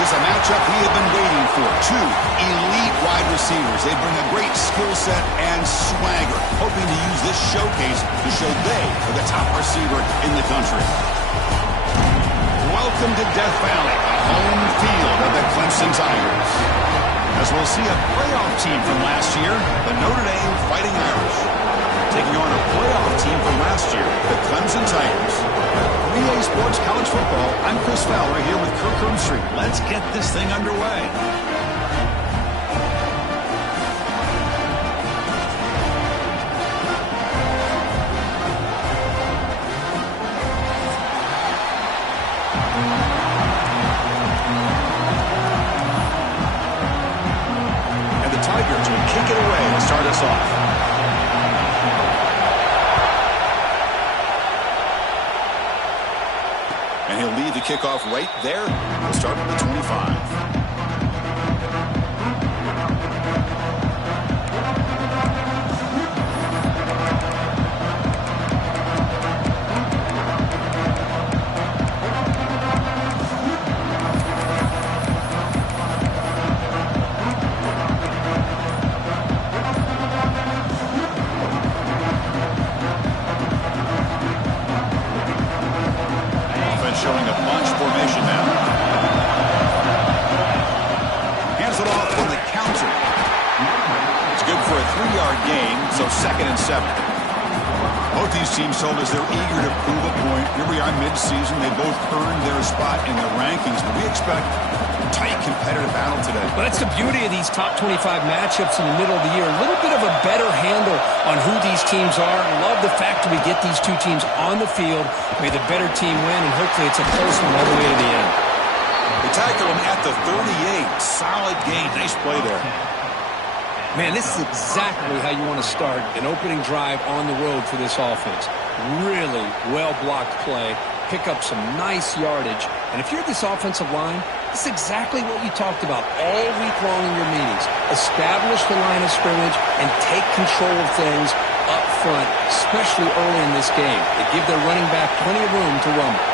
This is a matchup we have been waiting for. Two elite wide receivers. They bring a great skill set and swagger, hoping to use this showcase to show they are the top receiver in the country. Welcome to Death Valley, home field of the Clemson Tigers. As we'll see a playoff team from last year, the Notre Dame Fighting Irish, taking on a playoff team from last year, the Clemson Tigers. 3A Sports College Football, I'm Chris Fowler here with Kirk Herbstreit. Let's get this thing underway. And the Tigers will kick it away to start us off. And he'll lead the kickoff right there. We'll start with the 25. Showing a bunch formation now. Hands it off for the counter. It's good for a 3-yard gain, so 2nd and 7. Both these teams told us they're eager to prove a point. Here we are mid-season. They both earned their spot in the rankings, but we expect a tight competitive battle today. Well, that's the beauty of these top 25 matchups in the middle of the year. A little bit of a better handle on who these teams are. I love the fact that we get these two teams on the field. May the better team win, and hopefully it's a close one all the way to the end. They tackle him at the 38. Solid gain. Nice play there. Man, this is exactly how you want to start an opening drive on the road for this offense. Really well-blocked play. Pick up some nice yardage. And if you're this offensive line, this is exactly what you talked about all week long in your meetings. Establish the line of scrimmage and take control of things up front, especially early in this game. They give their running back plenty of room to rumble.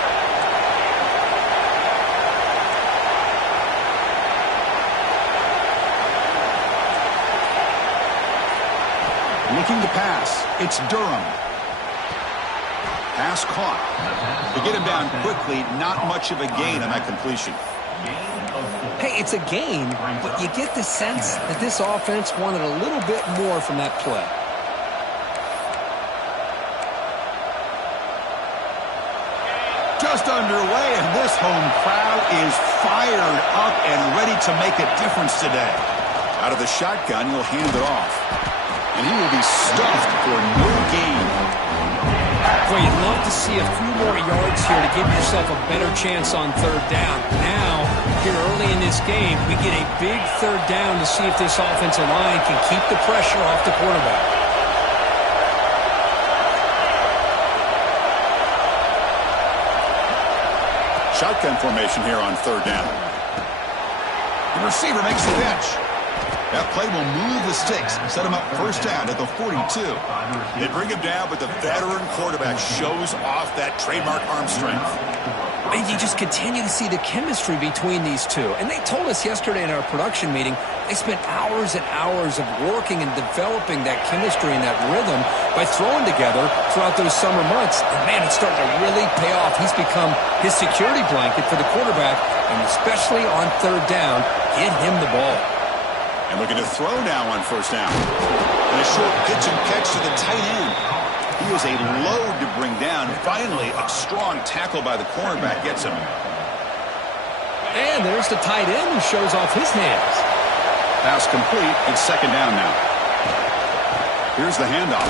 Looking to pass. It's Durham. Pass caught. To get him down quickly, not much of a gain on that completion. Hey, it's a gain, but you get the sense that this offense wanted a little bit more from that play. Just underway, and this home crowd is fired up and ready to make a difference today. Out of the shotgun, he'll hand it off. And he will be stuffed for no gain. Boy, you'd love to see a few more yards here to give yourself a better chance on 3rd down. Now, here early in this game, we get a big 3rd down to see if this offensive line can keep the pressure off the quarterback. Shotgun formation here on 3rd down. The receiver makes the catch. That play will move the sticks, set him up 1st down at the 42. They bring him down, but the veteran quarterback shows off that trademark arm strength. And you just continue to see the chemistry between these two. And they told us yesterday in our production meeting, they spent hours and hours of working and developing that chemistry and that rhythm by throwing together throughout those summer months. And, man, it's starting to really pay off. He's become his security blanket for the quarterback, and especially on 3rd down, get him the ball. And looking to throw now on 1st down. And a short pitch and catch to the tight end. He was a load to bring down. Finally, a strong tackle by the cornerback gets him. And there's the tight end who shows off his hands. Pass complete. It's 2nd down now. Here's the handoff.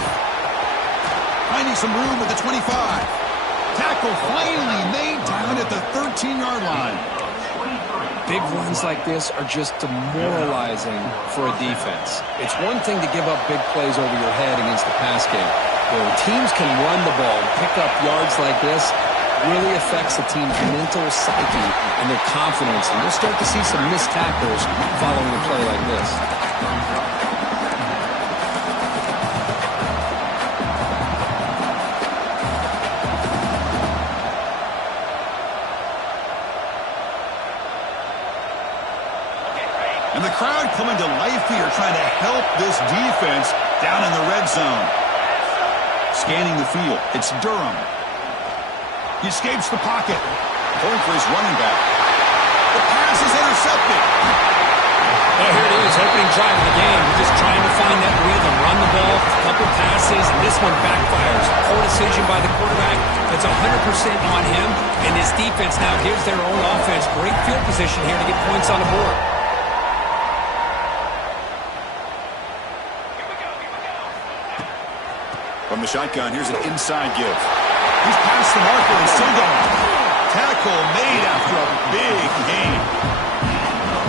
Finding some room at the 25. Tackle finally made down at the 13-yard line. Big runs like this are just demoralizing for a defense. It's one thing to give up big plays over your head against the pass game. But when teams can run the ball and pick up yards like this, really affects the team's mental psyche and their confidence. And you'll start to see some missed tackles following a play like this. coming to life here, trying to help this defense down in the red zone. Scanning the field, it's Durham. He escapes the pocket. Going for his running back. The pass is intercepted. Well, here it is, opening drive of the game. We're just trying to find that rhythm, run the ball, a couple passes, and this one backfires. Poor decision by the quarterback. That's 100% on him, and this defense now gives their own offense great field position here to get points on the board. From the shotgun, here's an inside give. He's past the marker and still going. Tackle made after a big gain.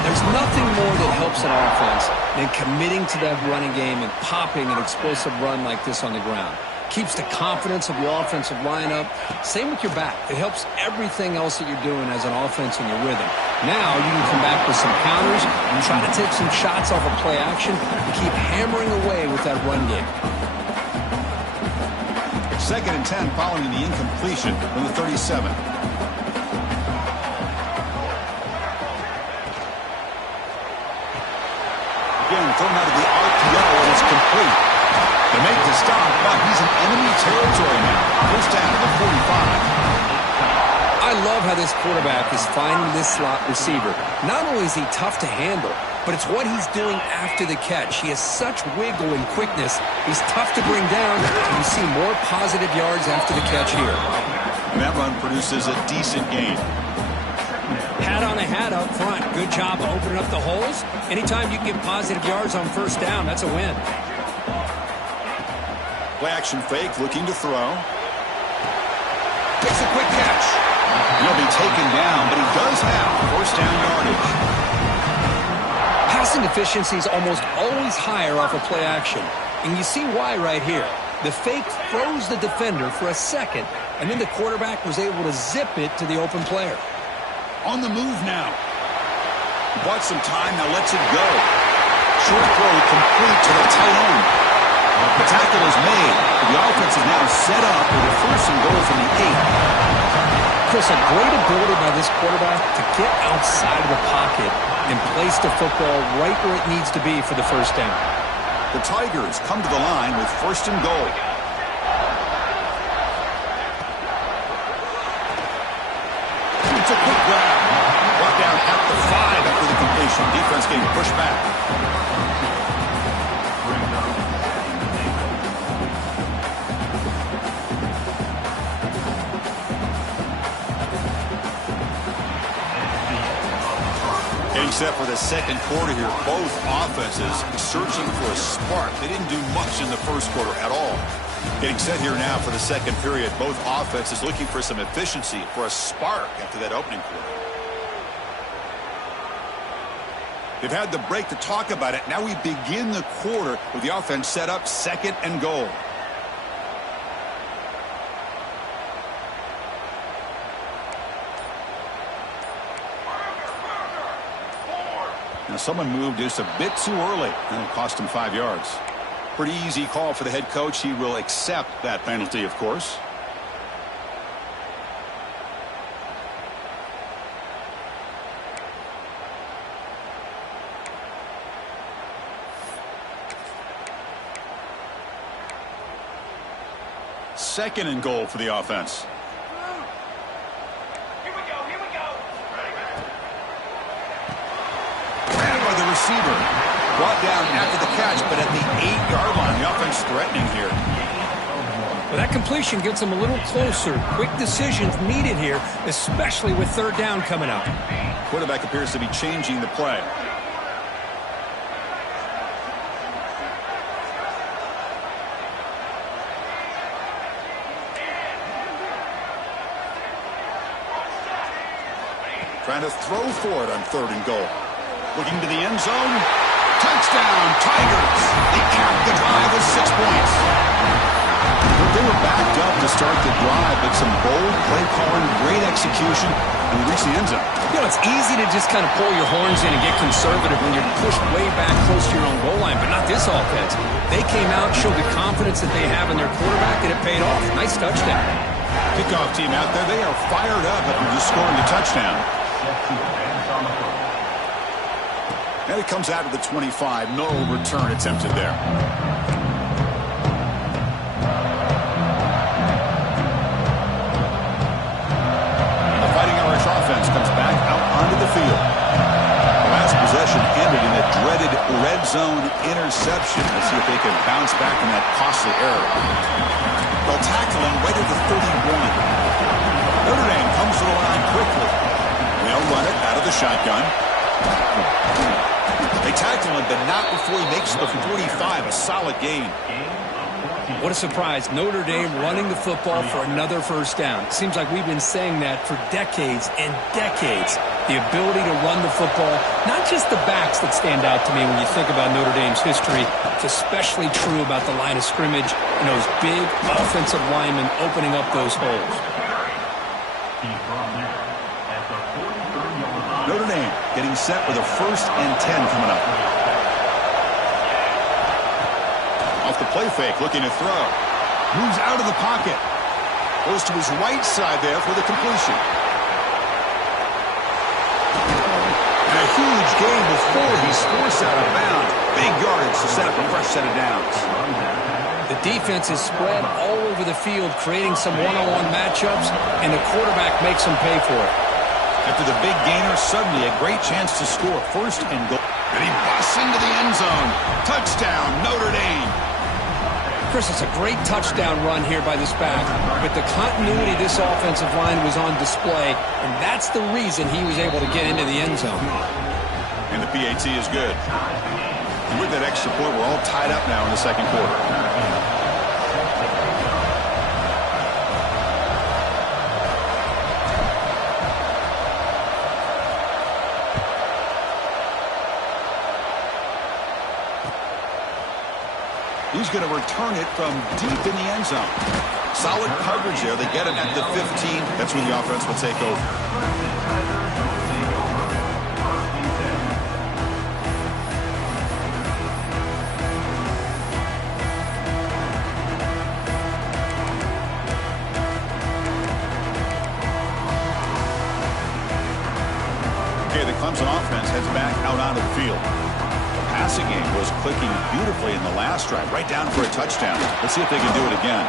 There's nothing more that helps an offense than committing to that running game and popping an explosive run like this on the ground. Keeps the confidence of your offensive lineup. Same with your back. It helps everything else that you're doing as an offense in your rhythm. Now you can come back with some counters and try to take some shots off of play action and keep hammering away with that run game. 2nd and 10 following the incompletion from the 37. Again, thrown out of the RPO, and it's complete. They make the stop, but he's in enemy territory now. First down at the 45. I love how this quarterback is finding this slot receiver. Not only is he tough to handle, but it's what he's doing after the catch. He has such wiggle and quickness. He's tough to bring down, and you see more positive yards after the catch here. And that run produces a decent gain. Hat on a hat up front. Good job opening up the holes. Anytime you can get positive yards on first down, that's a win. Play action fake, looking to throw. Takes a quick catch. He'll be taken down, but he does have first down yardage. Passing efficiency is almost always higher off of play action. And you see why right here. The fake froze the defender for a second, and then the quarterback was able to zip it to the open player. On the move now. Bought some time, now lets it go. Short throw complete to the tight end. The tackle is made. The offense is now set up with a first and goal from the 8. Chris, a great ability by this quarterback to get outside of the pocket and place the football right where it needs to be for the first down. The Tigers come to the line with first and goal. It's a quick grab. Brought down at the 5 after the completion. Defense getting pushed back. Getting set for the second quarter here. Both offenses searching for a spark. They didn't do much in the first quarter at all. Getting set here now for the second period. Both offenses looking for some efficiency, for a spark after that opening quarter. They've had the break to talk about it. Now we begin the quarter with the offense set up, second and goal. Now someone moved just a bit too early, and it cost him 5 yards. Pretty easy call for the head coach. He will accept that penalty, of course. Second and goal for the offense. The receiver brought down after the catch, but at the 8-yard line, the offense threatening here. Well, that completion gets them a little closer. Quick decisions needed here, especially with third down coming up. Quarterback appears to be changing the play. Trying to throw for it on third and goal. Looking to the end zone. Touchdown, Tigers. They cap the drive with 6 points. But they were backed up to start the drive, but some bold play calling, great execution, and they reached the end zone. You know, it's easy to just kind of pull your horns in and get conservative when you're pushed way back close to your own goal line, but not this offense. They came out, showed the confidence that they have in their quarterback, and it paid off. Nice touchdown. Kickoff team out there. They are fired up after just scoring a touchdown. And it comes out of the 25. No return attempted there. The Fighting Irish offense comes back out onto the field. The last possession ended in a dreaded red zone interception. Let's see if they can bounce back from that costly error. They'll tackle him right at the 31. Notre Dame comes to the line quickly. They'll run it out of the shotgun. They tackle him, but not before he makes the 45. A solid gain. What a surprise. Notre Dame running the football for another first down. It seems like we've been saying that for decades and decades. The ability to run the football, not just the backs that stand out to me when you think about Notre Dame's history. It's especially true about the line of scrimmage and those big offensive linemen opening up those holes. Notre Dame getting set with a 1st and 10 coming up. Off the play fake, looking to throw. Moves out of the pocket. Goes to his right side there for the completion. And a huge gain before he's forced out of bounds. Big yardage to set up a fresh set of downs. The defense is spread all over the field, creating some one-on-one matchups, and the quarterback makes them pay for it. After the big gainer, suddenly a great chance to score. 1st and goal. And he busts into the end zone. Touchdown, Notre Dame. Chris, it's a great touchdown run here by this back, but the continuity of this offensive line was on display, and that's the reason he was able to get into the end zone. And the PAT is good. And with that extra point, we're all tied up now in the second quarter. He's going to return it from deep in the end zone. Solid coverage there. They get him at the 15. That's when the offense will take over. Okay, the Clemson offense heads back out onto the field. Passing game was clicking beautifully in the last drive, right down for a touchdown. Let's see if they can do it again.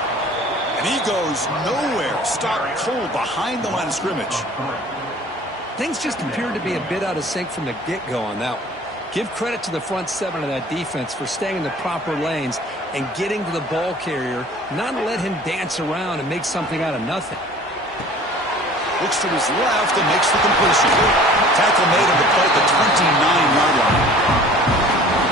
And he goes nowhere. Stopped cold behind the line of scrimmage. Things just appeared to be a bit out of sync from the get-go on that one. Give credit to the front 7 of that defense for staying in the proper lanes and getting to the ball carrier, not let him dance around and make something out of nothing. Looks to his left and makes the completion. Tackle made at the play at the 29-yard line.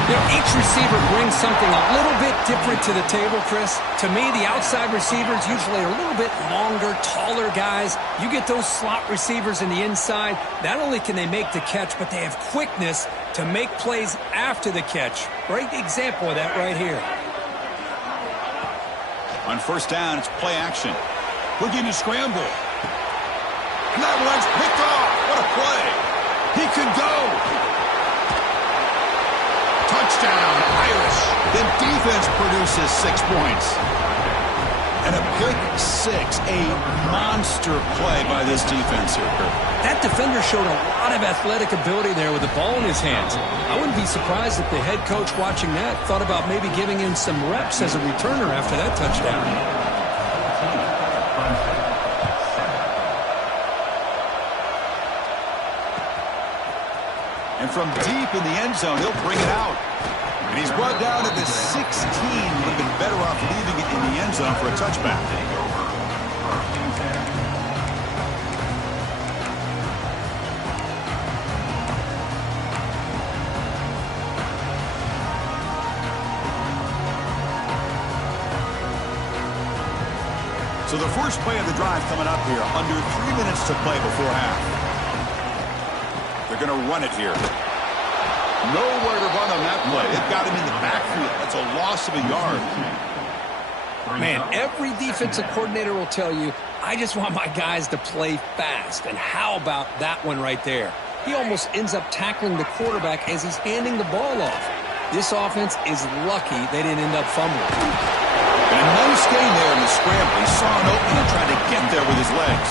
You know, each receiver brings something a little bit different to the table, Chris. To me, the outside receivers usually are a little bit longer, taller guys. You get those slot receivers in the inside, not only can they make the catch, but they have quickness to make plays after the catch. Great example of that right here. On 1st down, it's play action. Looking to scramble. And that one's picked off. What a play. He could go. Touchdown, Irish. The defense produces 6 points. And a pick 6, a monster play by this defense here, Kurt. That defender showed a lot of athletic ability there with the ball in his hands. I wouldn't be surprised if the head coach watching that thought about maybe giving him some reps as a returner after that touchdown. And from deep in the end zone, he'll bring it out. And he's brought down at the 16. Would have been better off leaving it in the end zone for a touchback. So the first play of the drive coming up here. Under 3 minutes to play before half. They're going to run it here. Nowhere to run on that play. They've got him in the backfield. That's a loss of a yard. Man, every defensive coordinator will tell you, I just want my guys to play fast. And how about that one right there? He almost ends up tackling the quarterback as he's handing the ball off. This offense is lucky they didn't end up fumbling. And a nice gain there in the scramble. He saw an opening and tried to get there with his legs.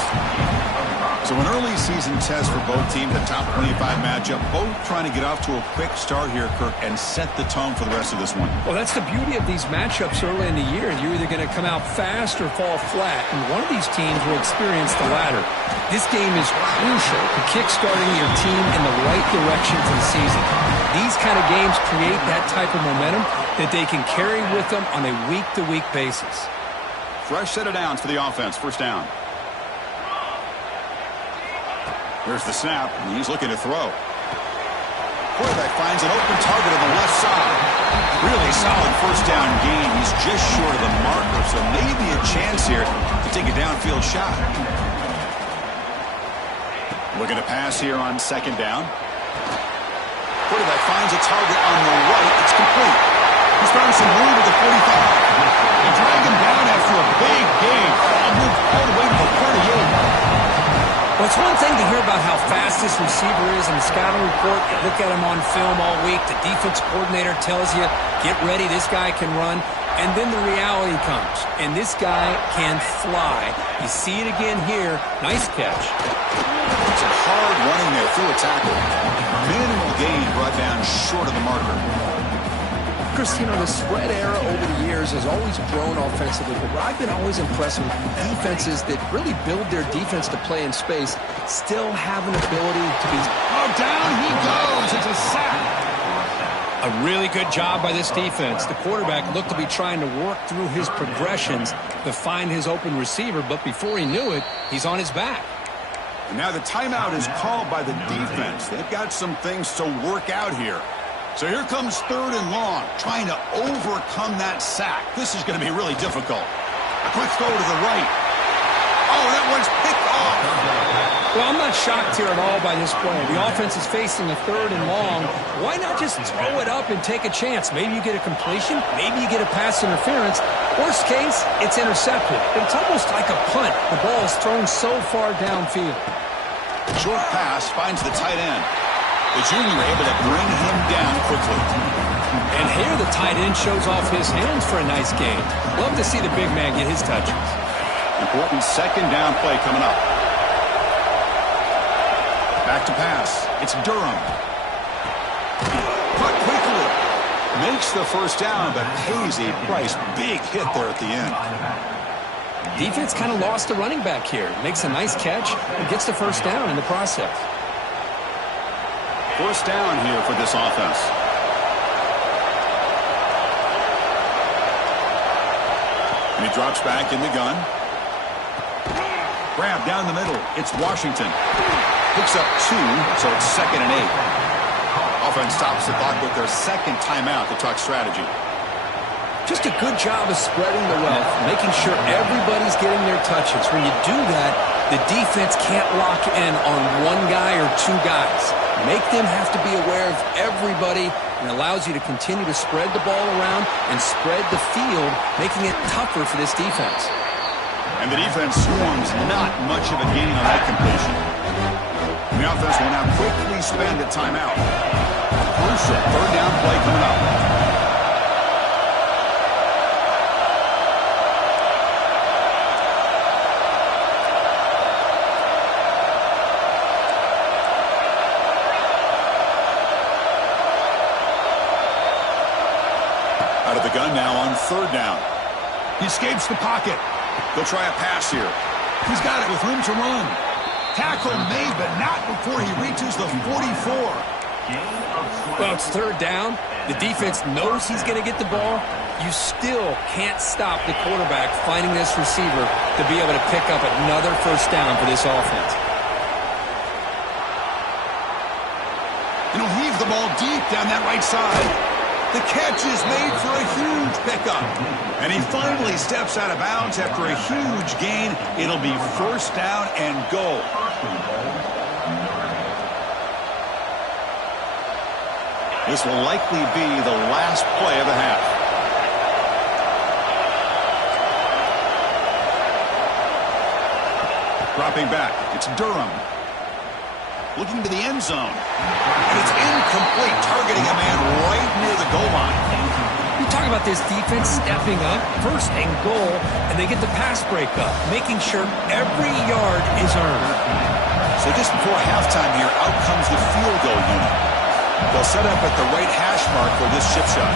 So an early season test for both teams, a top 25 matchup, both trying to get off to a quick start here, Kirk, and set the tone for the rest of this one. Well, that's the beauty of these matchups early in the year. You're either going to come out fast or fall flat, and one of these teams will experience the latter. This game is crucial to kick-starting your team in the right direction for the season. These kind of games create that type of momentum that they can carry with them on a week-to-week basis. Fresh set of downs for the offense. First down. Here's the snap, and he's looking to throw. Quarterback finds an open target on the left side. Really solid first down gain. He's just short of the marker, so maybe a chance here to take a downfield shot. Looking to pass here on second down. Quarterback finds a target on the right. It's complete. He's found some room at the 45. They drag him down after a big gain. I'll move all the way to the 38. Well, it's one thing to hear about how fast this receiver is in the scouting report. You look at him on film all week. The defense coordinator tells you, get ready, this guy can run. And then the reality comes, and this guy can fly. You see it again here. Nice catch. It's a hard running there through a tackle. Minimal gain brought down short of the marker. Chris, you know, the spread era over the years has always grown offensively, but what I've been always impressed with defenses that really build their defense to play in space still have an ability to be... Oh, down he goes. It's a sack. A really good job by this defense. The quarterback looked to be trying to work through his progressions to find his open receiver, but before he knew it, he's on his back. And now the timeout is called by the defense. They've got some things to work out here. So here comes third and long, trying to overcome that sack. This is going to be really difficult. A quick throw to the right. Oh, that one's picked off. Well, I'm not shocked here at all by this play. The offense is facing a third and long. Why not just throw it up and take a chance? Maybe you get a completion. Maybe you get a pass interference. Worst case, it's intercepted. But it's almost like a punt. The ball is thrown so far downfield. Short pass finds the tight end. The junior able to bring him down quickly. And here the tight end shows off his hands for a nice gain. Love to see the big man get his touches. Important second down play coming up. Back to pass. It's Durham. Caught quickly. Makes the first down, but pays a price. Big hit there at the end. Defense kind of lost the running back here. Makes a nice catch and gets the first down in the process. First down here for this offense. And he drops back in the gun. Grab down the middle. It's Washington. Picks up 2, so it's 2nd and 8. Offense stops the clock with their second timeout to talk strategy. Just a good job of spreading the wealth, making sure everybody's getting their touches. When you do that, the defense can't lock in on one guy or two guys. Make them have to be aware of everybody, and allows you to continue to spread the ball around and spread the field, making it tougher for this defense. And the defense swarms not much of a gain on that completion. And the offense will now quickly spend a timeout. Crucial third down play coming up. Out of the gun now on third down. He escapes the pocket. They'll try a pass here. He's got it with room to run. Tackle made, but not before he reaches the 44. Well, it's third down. The defense knows he's going to get the ball. You still can't stop the quarterback finding this receiver to be able to pick up another first down for this offense. And he'll heave the ball deep down that right side. The catch is made for a huge pickup. And he finally steps out of bounds after a huge gain. It'll be first down and goal. This will likely be the last play of the half. Dropping back, it's Durham. Looking to the end zone. And it's incomplete, targeting a man right near the goal line. You talk about this defense stepping up, first and goal, and they get the pass breakup, making sure every yard is earned. So just before halftime here, out comes the field goal unit. They'll set up at the right hash mark for this chip shot.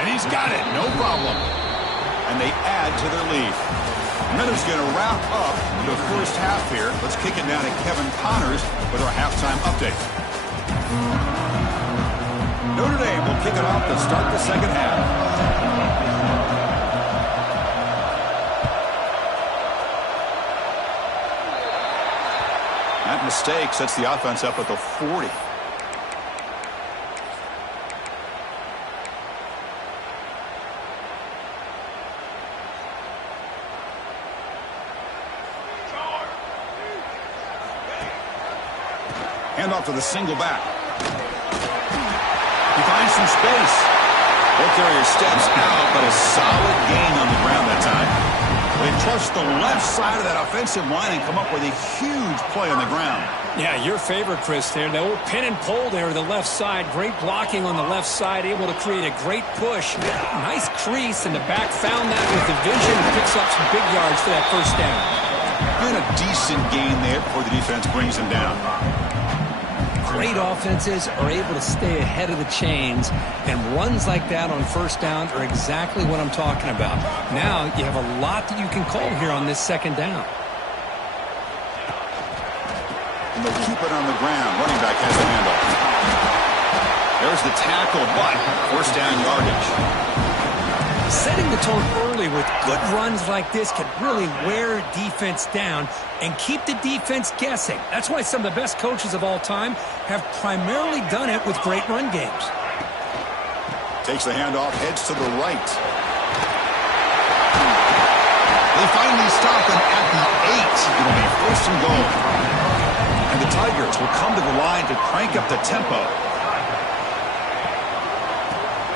And he's got it, no problem. And they add to their lead. Miller's going to wrap up the first half here. Let's kick it down to Kevin Connors with our halftime update. Notre Dame will kick it off to start the second half. That mistake sets the offense up at the 40. Hand off to the single back. He finds some space. Ball carrier steps out, but a solid gain on the ground that time. They trust the left side of that offensive line and come up with a huge play on the ground. Yeah, your favorite, Chris, there. The old pin and pull there, the left side. Great blocking on the left side, able to create a great push. Nice crease, and the back found that with the vision. Picks up some big yards for that first down. And a decent gain there before the defense brings him down. Great offenses are able to stay ahead of the chains, and runs like that on first down are exactly what I'm talking about. Now you have a lot that you can call here on this second down. And they'll keep it on the ground. Running back has the handoff. There's the tackle, but first down yardage. Setting the tone early with good runs like this can really wear defense down and keep the defense guessing. That's why some of the best coaches of all time have primarily done it with great run games. Takes the handoff, heads to the right. They finally stop him at the 8. It'll be first and goal. And the Tigers will come to the line to crank up the tempo.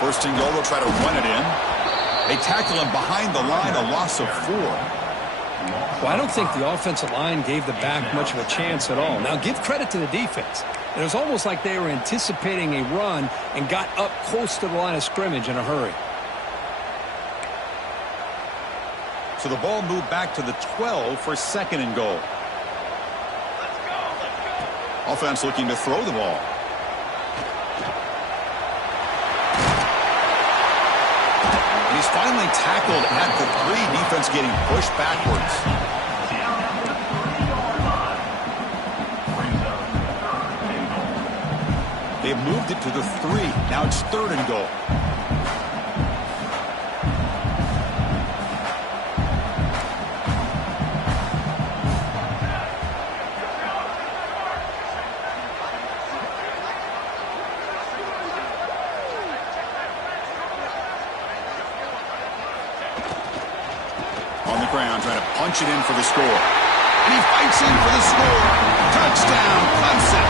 First and goal, they'll try to run it in. They tackle him behind the line, a loss of 4. Well, I don't think the offensive line gave the back much of a chance at all. Now, give credit to the defense. It was almost like they were anticipating a run and got up close to the line of scrimmage in a hurry. So the ball moved back to the 12 for second and goal. Offense looking to throw the ball. He's finally tackled at the 3. Defense getting pushed backwards. They've moved it to the 3. Now it's third and goal. Punch it in for the score. And he fights in for the score. Touchdown, Clemson.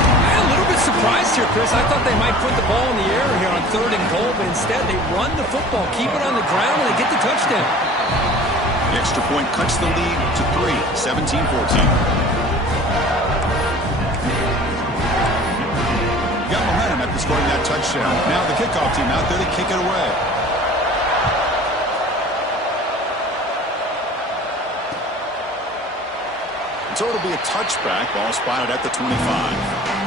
I'm a little bit surprised here, Chris. I thought they might put the ball in the air here on third and goal, but instead they run the football, keep it on the ground, and they get the touchdown. The extra point cuts the lead to 3, 17-14. Got momentum after scoring that touchdown. Now the kickoff team out there to kick it away. So it'll be a touchback. Ball spotted at the 25.